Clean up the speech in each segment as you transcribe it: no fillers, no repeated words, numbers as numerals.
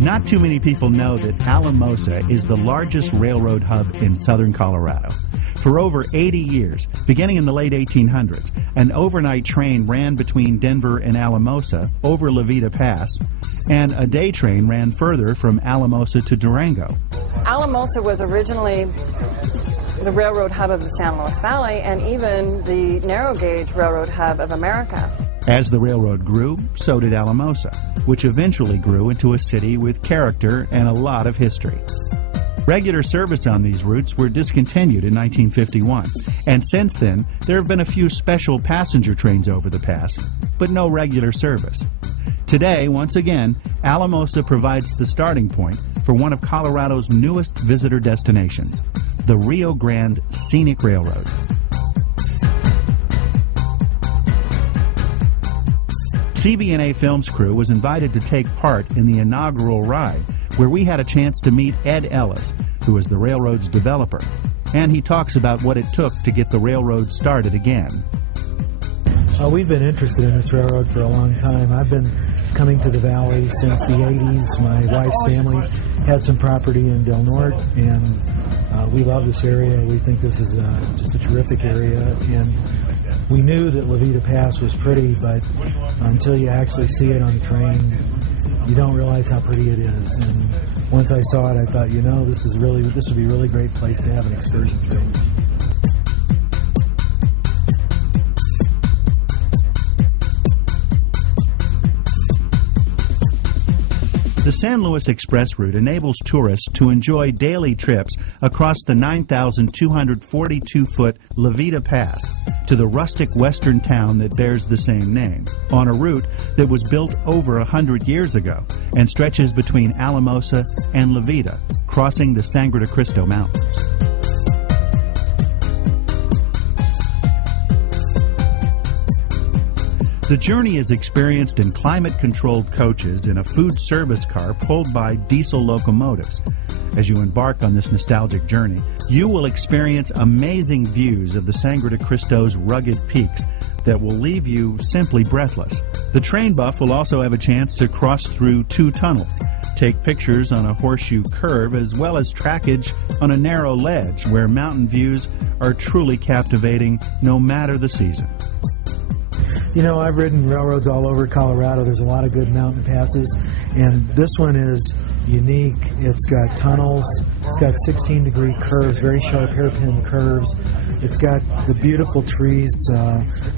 Not too many people know that Alamosa is the largest railroad hub in southern Colorado. For over 80 years, beginning in the late 1800s, an overnight train ran between Denver and Alamosa over La Veta Pass, and a day train ran further from Alamosa to Durango. Alamosa was originally the railroad hub of the San Luis Valley and even the narrow gauge railroad hub of America. As the railroad grew, so did Alamosa, which eventually grew into a city with character and a lot of history. Regular service on these routes were discontinued in 1951, and since then there have been a few special passenger trains over the pass, but no regular service. Today, once again, Alamosa provides the starting point for one of Colorado's newest visitor destinations, the Rio Grande Scenic Railroad. CBNA Films crew was invited to take part in the inaugural ride, where we had a chance to meet Ed Ellis, who is the railroad's developer, and he talks about what it took to get the railroad started again. We've been interested in this railroad for a long time. I've been coming to the valley since the 80s. My wife's family had some property in Del Norte, and we love this area. We think this is just a terrific area, and we knew that La Veta Pass was pretty, but until you actually see it on the train, you don't realize how pretty it is. And once I saw it, I thought, you know, this would be a really great place to have an excursion train. The San Luis Express route enables tourists to enjoy daily trips across the 9,242-foot La Veta Pass to the rustic western town that bears the same name, on a route that was built over 100 years ago and stretches between Alamosa and La Veta, crossing the Sangre de Cristo Mountains. The journey is experienced in climate-controlled coaches in a food service car pulled by diesel locomotives. As you embark on this nostalgic journey, you will experience amazing views of the Sangre de Cristo's rugged peaks that will leave you simply breathless. The train buff will also have a chance to cross through 2 tunnels, take pictures on a horseshoe curve, as well as trackage on a narrow ledge where mountain views are truly captivating no matter the season. You know, I've ridden railroads all over Colorado. There's a lot of good mountain passes, and this one is unique. It's got tunnels, it's got 16-degree curves, very sharp hairpin curves. It's got the beautiful trees,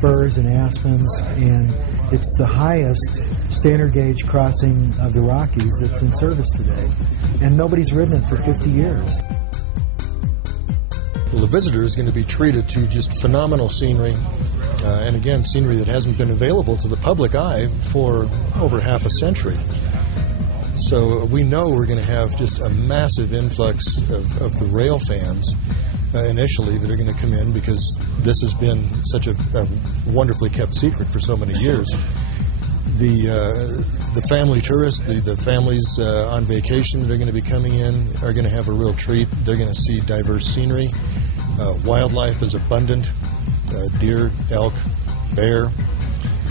firs and aspens, and it's the highest standard gauge crossing of the Rockies that's in service today. And nobody's ridden it for 50 years. Well, the visitor is going to be treated to just phenomenal scenery. And again, scenery that hasn't been available to the public eye for over half a century. So we know we're going to have just a massive influx of the rail fans initially that are going to come in, because this has been such a wonderfully kept secret for so many years. The family tourists, the families on vacation that are going to be coming in are going to have a real treat. They're going to see diverse scenery. Wildlife is abundant. Deer, elk, bear,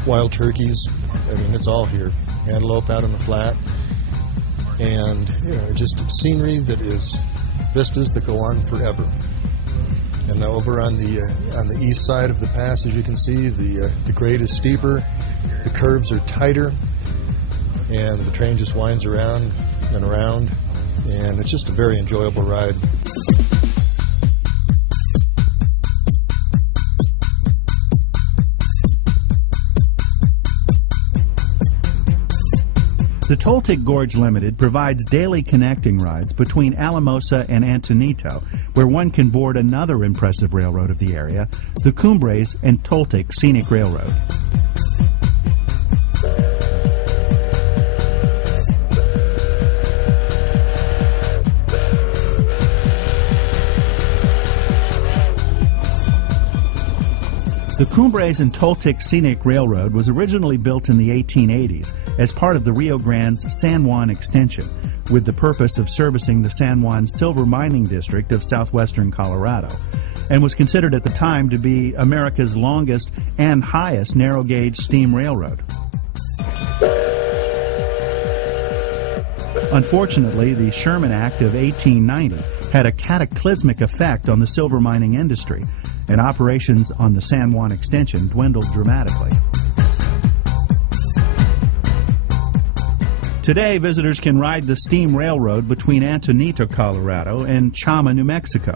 wild turkeys. I mean, it's all here. Antelope out on the flat. And just scenery that is vistas that go on forever. And over on the east side of the pass, as you can see, the grade is steeper, the curves are tighter, and the train just winds around and around, and it's just a very enjoyable ride. The Toltec Gorge Limited provides daily connecting rides between Alamosa and Antonito, where one can board another impressive railroad of the area, the Cumbres and Toltec Scenic Railroad. The Cumbres and Toltec Scenic Railroad was originally built in the 1880s as part of the Rio Grande's San Juan extension, with the purpose of servicing the San Juan silver mining district of southwestern Colorado, and was considered at the time to be America's longest and highest narrow-gauge steam railroad. Unfortunately, the Sherman Act of 1890 had a cataclysmic effect on the silver mining industry, and operations on the San Juan extension dwindled dramatically. Today, visitors can ride the steam railroad between Antonito, Colorado, and Chama, New Mexico.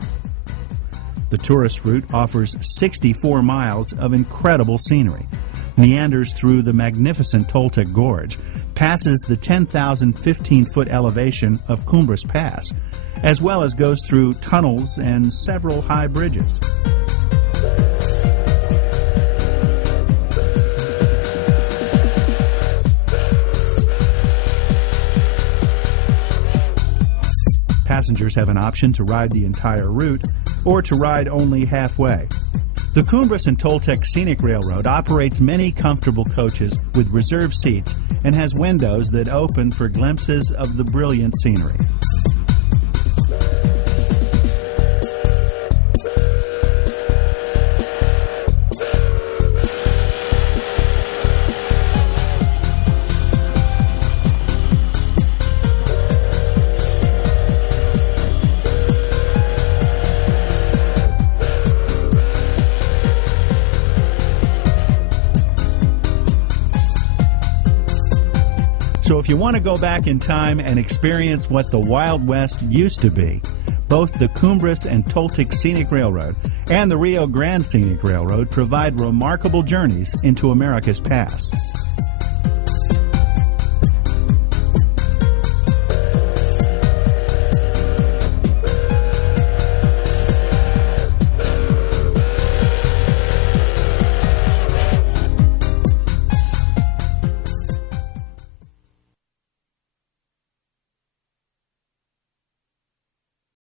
The tourist route offers 64 miles of incredible scenery, meanders through the magnificent Toltec Gorge, passes the 10,015-foot elevation of Cumbres Pass, as well as goes through tunnels and several high bridges. Passengers have an option to ride the entire route or to ride only halfway. The Cumbres and Toltec Scenic Railroad operates many comfortable coaches with reserved seats and has windows that open for glimpses of the brilliant scenery. So if you want to go back in time and experience what the Wild West used to be, both the Cumbres and Toltec Scenic Railroad and the Rio Grande Scenic Railroad provide remarkable journeys into America's past.